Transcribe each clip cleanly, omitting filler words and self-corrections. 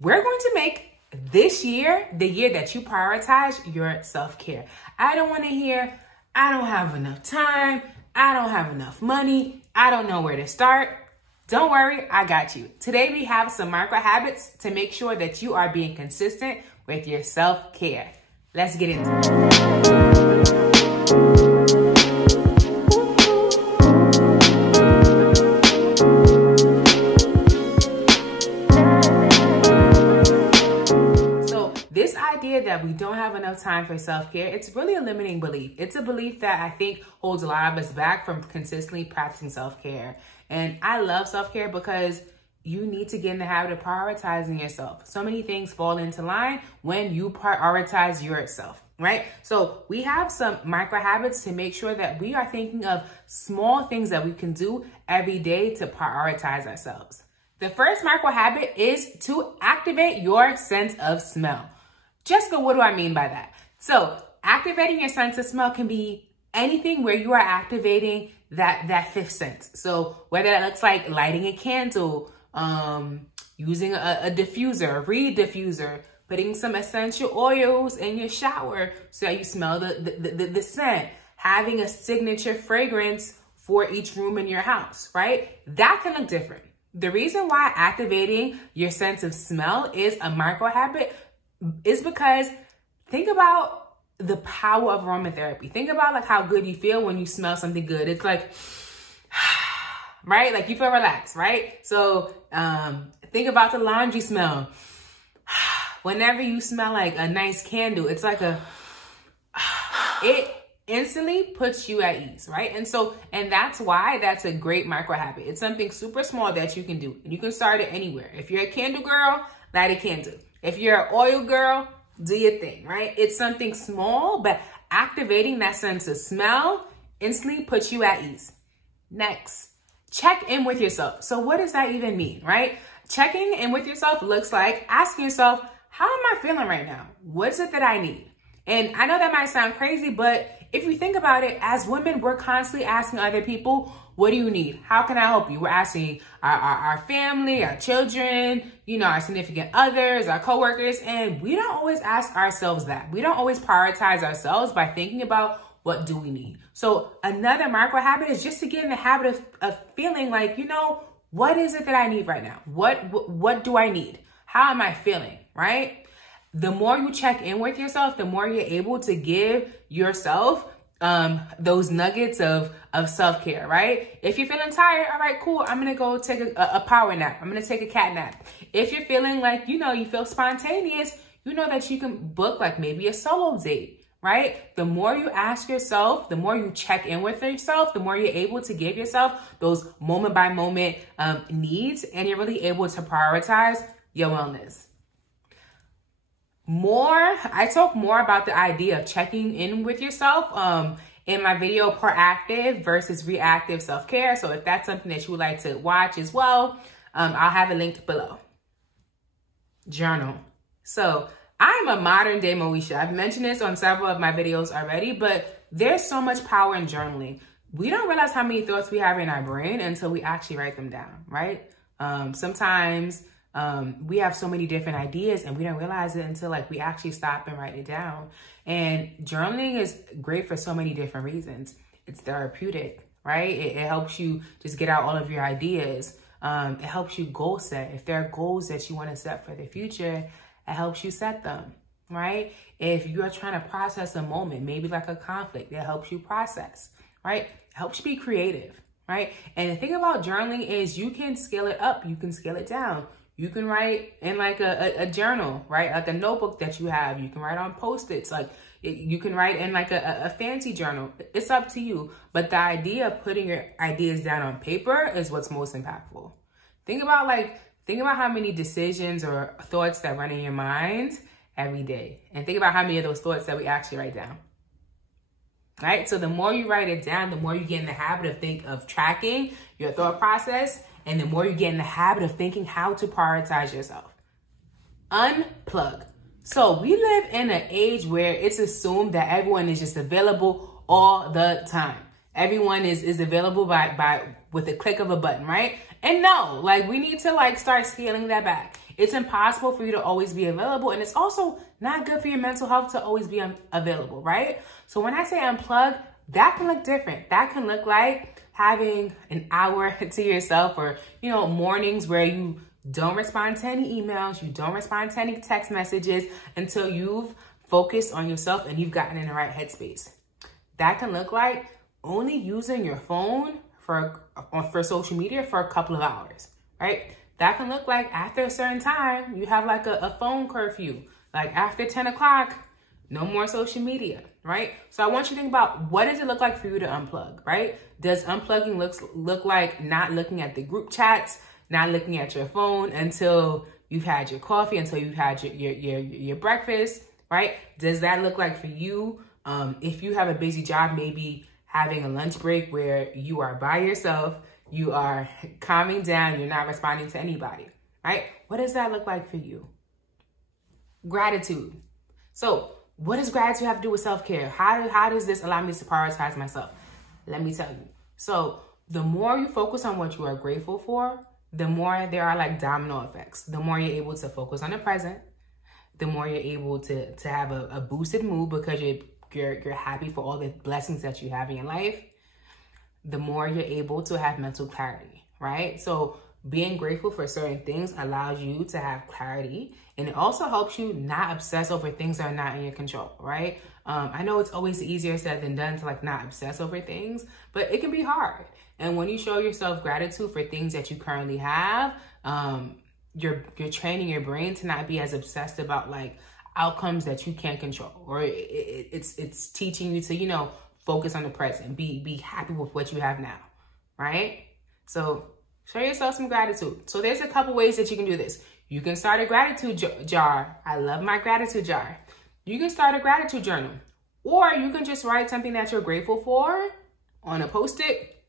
we're going to make this year the year that you prioritize your self-care. I don't want to hear, I don't have enough time, I don't have enough money, I don't know where to start. Don't worry, I got you. Today we have some micro habits to make sure that you are being consistent with your self-care. Let's get into it. That we don't have enough time for self-care, it's really a limiting belief. It's a belief that I think holds a lot of us back from consistently practicing self-care. And I love self-care because you need to get in the habit of prioritizing yourself. So many things fall into line when you prioritize yourself, right? So we have some micro habits to make sure that we are thinking of small things that we can do every day to prioritize ourselves. The first micro habit is to activate your sense of smell. Jessica, what do I mean by that? So activating your sense of smell can be anything where you are activating that fifth sense. So whether that looks like lighting a candle, using a diffuser, a reed diffuser, putting some essential oils in your shower so that you smell the scent, having a signature fragrance for each room in your house, right? That can look different. The reason why activating your sense of smell is a micro habit is because think about the power of aromatherapy. Think about like how good you feel when you smell something good. It's like, right? Like you feel relaxed, right? So think about the laundry smell. Whenever you smell like a nice candle, it's like it instantly puts you at ease, right? And that's why that's a great micro habit. It's something super small that you can do. And you can start it anywhere. If you're a candle girl, light a candle. If you're an oil girl, do your thing, right? It's something small, but activating that sense of smell instantly puts you at ease. Next, check in with yourself. So what does that even mean, right? Checking in with yourself looks like asking yourself, how am I feeling right now? What is it that I need? And I know that might sound crazy, but if you think about it, as women, we're constantly asking other people, what do you need? How can I help you? We're asking our family, our children, our significant others, our coworkers, and we don't always ask ourselves that. We don't always prioritize ourselves by thinking about what do we need. So another micro habit is just to get in the habit of feeling like, what is it that I need right now? What do I need? How am I feeling, right? The more you check in with yourself, the more you're able to give yourself those nuggets of self-care, right? If you're feeling tired, all right, cool. I'm going to go take a power nap. I'm going to take a cat nap. If you're feeling like, you feel spontaneous, that you can book like maybe a solo date, right? The more you ask yourself, the more you check in with yourself, the more you're able to give yourself those moment by moment needs, and you're really able to prioritize your wellness. I talk more about the idea of checking in with yourself in my video, proactive versus reactive self-care. So if that's something that you would like to watch as well, I'll have it linked below. Journal. So I'm a modern day Moesha. I've mentioned this on several of my videos already, but there's so much power in journaling. We don't realize how many thoughts we have in our brain until we actually write them down, right? Sometimes we have so many different ideas and we don't realize it until we actually stop and write it down. And journaling is great for so many different reasons. It's therapeutic, right? It helps you just get out all of your ideas. It helps you goal set. If there are goals that you want to set for the future, it helps you set them, right? If you're trying to process a moment, maybe like a conflict, it helps you process, right? It helps you be creative, right? And the thing about journaling is you can scale it up, you can scale it down. You can write in like a journal, right? Like a notebook that you have. You can write on Post-its. You can write in like a fancy journal. It's up to you. But the idea of putting your ideas down on paper is what's most impactful. Think about how many decisions or thoughts that run in your mind every day. And think about how many of those thoughts that we actually write down. Right? So the more you write it down, the more you get in the habit of tracking your thought process, and the more you get in the habit of thinking how to prioritize yourself. Unplug. So we live in an age where it's assumed that everyone is just available all the time. Everyone is available with a click of a button, right? And no, we need to start scaling that back. It's impossible for you to always be available. And it's also not good for your mental health to always be available, right? So when I say unplug, that can look different. That can look like having an hour to yourself, or, you know, mornings where you don't respond to any emails, you don't respond to any text messages until you've focused on yourself and you've gotten in the right headspace. That can look like only using your phone for social media for a couple of hours, right? That can look like after a certain time, you have like a phone curfew, like after 10 o'clock, no more social media, right? So I want you to think about, what does it look like for you to unplug, right? Does unplugging look like not looking at the group chats, not looking at your phone until you've had your coffee, until you've had your breakfast, right? Does that look like for you, if you have a busy job, maybe having a lunch break where you are by yourself, you are calming down, you're not responding to anybody, right? What does that look like for you? Gratitude. So what does gratitude have to do with self-care? How does this allow me to prioritize myself? Let me tell you. So the more you focus on what you are grateful for, the more there are like domino effects. The more you're able to focus on the present, the more you're able to have a boosted mood because you're happy for all the blessings that you have in your life, the more you're able to have mental clarity, right? So being grateful for certain things allows you to have clarity, and it also helps you not obsess over things that are not in your control, right? I know it's always easier said than done to like not obsess over things, but it can be hard. And when you show yourself gratitude for things that you currently have, you're training your brain to not be as obsessed about like outcomes that you can't control, or it's teaching you to, you know, focus on the present, be happy with what you have now, right? So show yourself some gratitude. So there's a couple ways that you can do this. You can start a gratitude jar. I love my gratitude jar. You can start a gratitude journal, or you can just write something that you're grateful for on a Post-it,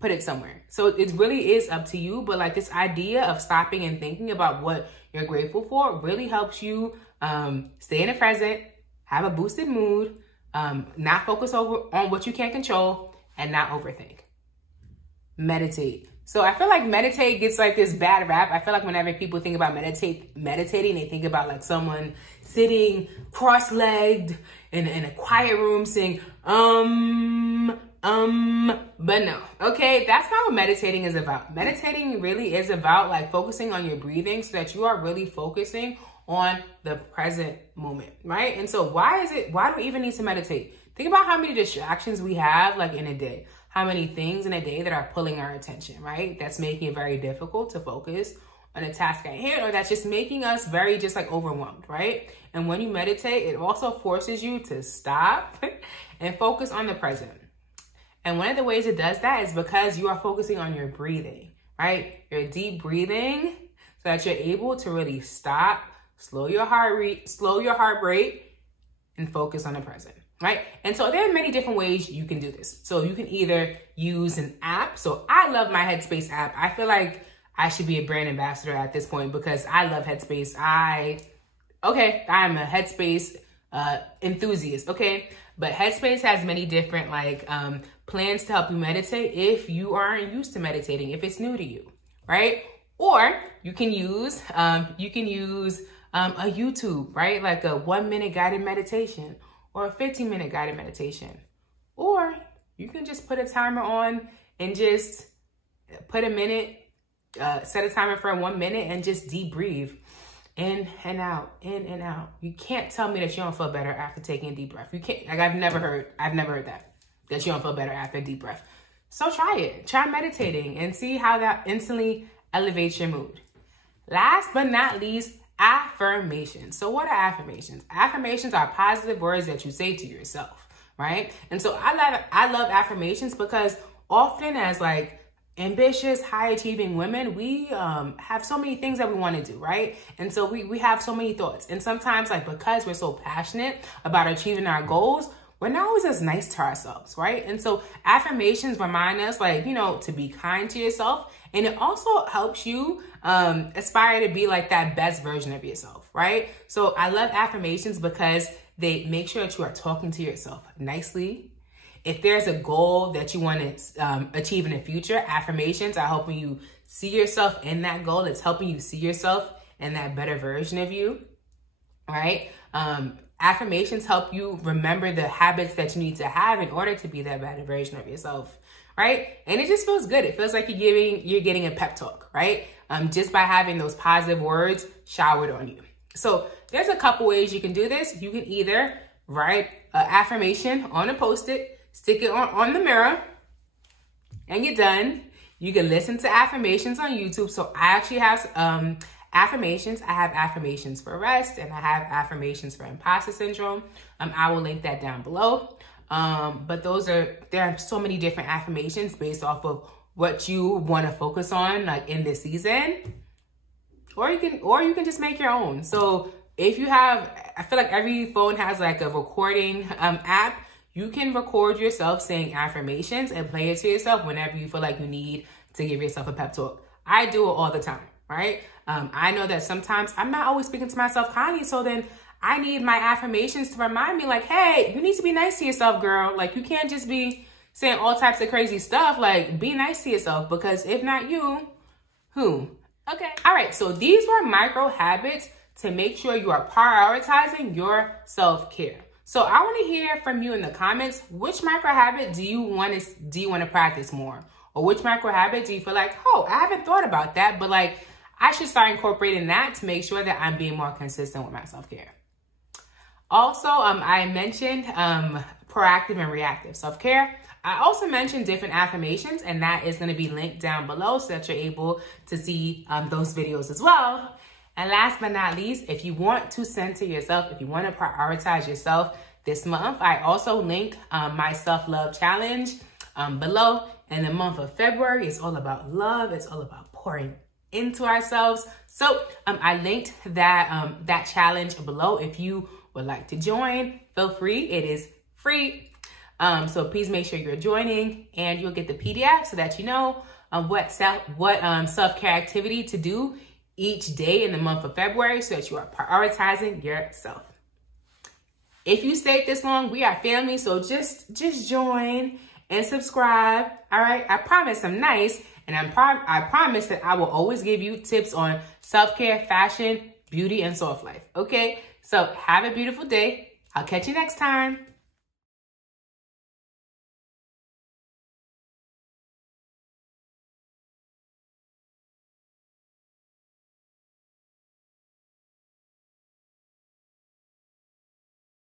put it somewhere. So it really is up to you, but like this idea of stopping and thinking about what you're grateful for really helps you stay in the present, have a boosted mood, not focus on what you can't control, and not overthink. Meditate. So I feel like meditate gets like this bad rap. I feel like whenever people think about meditating, they think about like someone sitting cross-legged in a quiet room saying, but no, okay? That's not what meditating is about. Meditating really is about like focusing on your breathing so that you are really focusing on the present moment, right? And so why do we even need to meditate? Think about how many distractions we have like in a day, how many things in a day that are pulling our attention, right? That's making it very difficult to focus on a task at hand, or that's just making us very just like overwhelmed, right? And when you meditate, it also forces you to stop and focus on the present. And one of the ways it does that is because you are focusing on your breathing, right? Your deep breathing, so that you're able to really stop, slow your heart rate, and focus on the present, right? And so there are many different ways you can do this. So you can either use an app. So I love my Headspace app. I feel like I should be a brand ambassador at this point because I love Headspace. I'm a Headspace enthusiast, okay? But Headspace has many different like plans to help you meditate if you aren't used to meditating, if it's new to you, right? Or you can use a YouTube, right? Like a 1-minute guided meditation or a 15-minute guided meditation. Or you can just put a timer on and just put a minute, set a timer for 1 minute and just deep breathe. In and out, in and out. You can't tell me that you don't feel better after taking a deep breath. You can't, like I've never heard that you don't feel better after a deep breath. So try it. Try meditating and see how that instantly elevates your mood. Last but not least, affirmations. So what are affirmations? Affirmations are positive words that you say to yourself, right? And so I love affirmations because often as like ambitious, high-achieving women, we have so many things that we want to do, right? And so we have so many thoughts. And sometimes, like, because we're so passionate about achieving our goals, we're not always as nice to ourselves, right? And so affirmations remind us, like, you know, to be kind to yourself. And it also helps you aspire to be like that best version of yourself, right? So I love affirmations because they make sure that you are talking to yourself nicely. If there's a goal that you want to achieve in the future, affirmations are helping you see yourself in that goal. It's helping you see yourself in that better version of you, right? Affirmations help you remember the habits that you need to have in order to be that better version of yourself, right? And it just feels good. It feels like you're getting a pep talk, right? Just by having those positive words showered on you. So there's a couple ways you can do this. You can either write an affirmation on a Post-it, stick it on the mirror, and you're done. You can listen to affirmations on YouTube. So I actually have affirmations. I have affirmations for rest, and I have affirmations for imposter syndrome. I will link that down below. But there are so many different affirmations based off of what you want to focus on, like in this season. Or you can just make your own. So if you have, I feel like every phone has like a recording app. You can record yourself saying affirmations and play it to yourself whenever you feel like you need to give yourself a pep talk. I do it all the time, right? I know that sometimes I'm not always speaking to myself kindly, so then I need my affirmations to remind me like, hey, you need to be nice to yourself, girl. Like, you can't just be saying all types of crazy stuff. Like, be nice to yourself, because if not you, who? Okay. All right, so these were micro habits to make sure you are prioritizing your self-care. So I want to hear from you in the comments, which micro habit do you want to practice more? Or which micro habit do you feel like, oh, I haven't thought about that, but like I should start incorporating that to make sure that I'm being more consistent with my self-care. Also, I mentioned proactive and reactive self-care. I also mentioned different affirmations, and that is going to be linked down below so that you're able to see those videos as well. And last but not least, if you want to center yourself, if you want to prioritize yourself this month, I also link my self-love challenge below. And the month of February is all about love. It's all about pouring into ourselves. So I linked that challenge below. If you would like to join, feel free. It is free. So please make sure you're joining, and you'll get the PDF so that you know what self-care activity to do each day in the month of February, so that you are prioritizing yourself. If you stayed this long, we are family, so just join and subscribe. All right, I promise I'm nice, and I promise that I will always give you tips on self-care, fashion, beauty, and soft life. Okay, so have a beautiful day. I'll catch you next time.